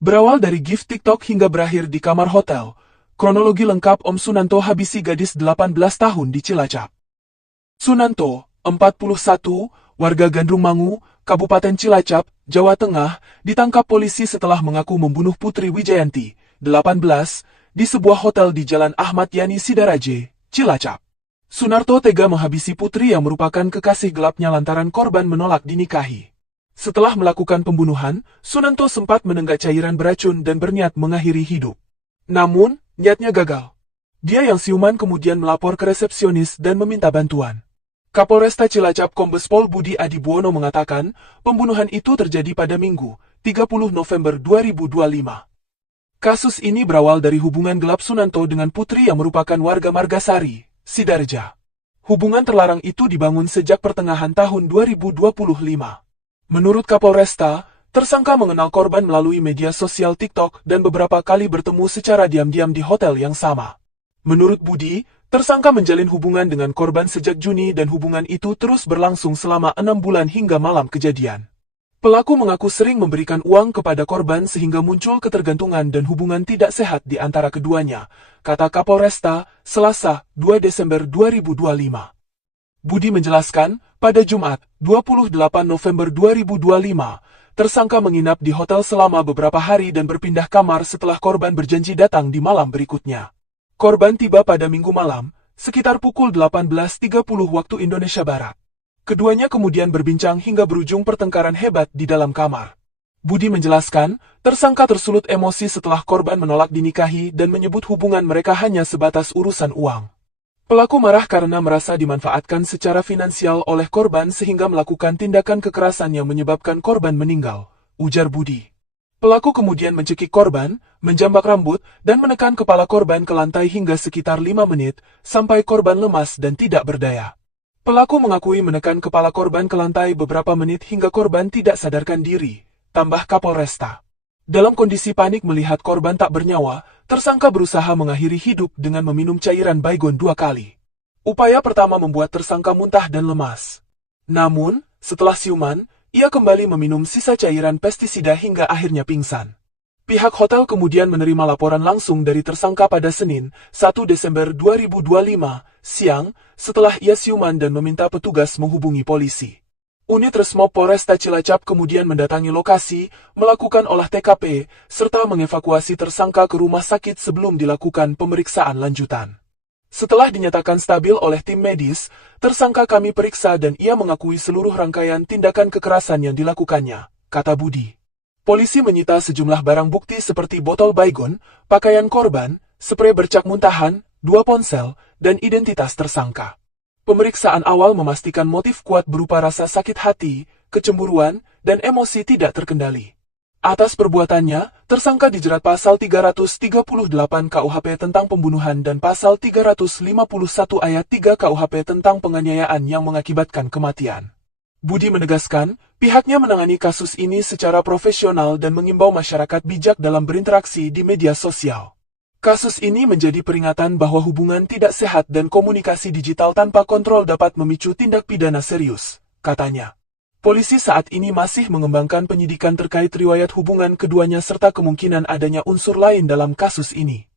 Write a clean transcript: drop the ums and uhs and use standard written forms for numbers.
Berawal dari gift TikTok hingga berakhir di kamar hotel, kronologi lengkap Om Sunanto habisi gadis 18 tahun di Cilacap. Sunanto, 41, warga Gandrung Mangu, Kabupaten Cilacap, Jawa Tengah, ditangkap polisi setelah mengaku membunuh Putri Wijayanti, 18, di sebuah hotel di Jalan Ahmad Yani Sidaraje, Cilacap. Sunarto tega menghabisi putri yang merupakan kekasih gelapnya lantaran korban menolak dinikahi. Setelah melakukan pembunuhan, Sunanto sempat menenggak cairan beracun dan berniat mengakhiri hidup. Namun, niatnya gagal. Dia yang siuman kemudian melapor ke resepsionis dan meminta bantuan. Kapolresta Cilacap Kombes Pol Budi Adibuwono mengatakan, pembunuhan itu terjadi pada Minggu, 30 November 2025. Kasus ini berawal dari hubungan gelap Sunanto dengan putri yang merupakan warga Margasari, Sidarja. Hubungan terlarang itu dibangun sejak pertengahan tahun 2025. Menurut Kapolresta, tersangka mengenal korban melalui media sosial TikTok dan beberapa kali bertemu secara diam-diam di hotel yang sama. Menurut Budi, tersangka menjalin hubungan dengan korban sejak Juni dan hubungan itu terus berlangsung selama 6 bulan hingga malam kejadian. Pelaku mengaku sering memberikan uang kepada korban sehingga muncul ketergantungan dan hubungan tidak sehat di antara keduanya, kata Kapolresta, Selasa, 2 Desember 2025. Budi menjelaskan, pada Jumat, 28 November 2025, tersangka menginap di hotel selama beberapa hari dan berpindah kamar setelah korban berjanji datang di malam berikutnya. Korban tiba pada Minggu malam, sekitar pukul 18.30 waktu Indonesia Barat. Keduanya kemudian berbincang hingga berujung pertengkaran hebat di dalam kamar. Budi menjelaskan, tersangka tersulut emosi setelah korban menolak dinikahi dan menyebut hubungan mereka hanya sebatas urusan uang. Pelaku marah karena merasa dimanfaatkan secara finansial oleh korban sehingga melakukan tindakan kekerasan yang menyebabkan korban meninggal, ujar Budi. Pelaku kemudian mencekik korban, menjambak rambut, dan menekan kepala korban ke lantai hingga sekitar 5 menit, sampai korban lemas dan tidak berdaya. Pelaku mengakui menekan kepala korban ke lantai beberapa menit hingga korban tidak sadarkan diri, tambah Kapolresta. Dalam kondisi panik melihat korban tak bernyawa, tersangka berusaha mengakhiri hidup dengan meminum cairan baygon 2 kali. Upaya pertama membuat tersangka muntah dan lemas. Namun, setelah siuman, ia kembali meminum sisa cairan pestisida hingga akhirnya pingsan. Pihak hotel kemudian menerima laporan langsung dari tersangka pada Senin, 1 Desember 2025, siang, setelah ia siuman dan meminta petugas menghubungi polisi. Unit Resmob Polresta Cilacap kemudian mendatangi lokasi, melakukan olah TKP, serta mengevakuasi tersangka ke rumah sakit sebelum dilakukan pemeriksaan lanjutan. Setelah dinyatakan stabil oleh tim medis, tersangka kami periksa dan ia mengakui seluruh rangkaian tindakan kekerasan yang dilakukannya, kata Budi. Polisi menyita sejumlah barang bukti seperti botol baygon, pakaian korban, sprei bercak muntahan, 2 ponsel, dan identitas tersangka. Pemeriksaan awal memastikan motif kuat berupa rasa sakit hati, kecemburuan, dan emosi tidak terkendali. Atas perbuatannya, tersangka dijerat pasal 338 KUHP tentang pembunuhan dan pasal 351 ayat 3 KUHP tentang penganiayaan yang mengakibatkan kematian. Budi menegaskan, pihaknya menangani kasus ini secara profesional dan mengimbau masyarakat bijak dalam berinteraksi di media sosial. Kasus ini menjadi peringatan bahwa hubungan tidak sehat dan komunikasi digital tanpa kontrol dapat memicu tindak pidana serius, katanya. Polisi saat ini masih mengembangkan penyidikan terkait riwayat hubungan keduanya serta kemungkinan adanya unsur lain dalam kasus ini.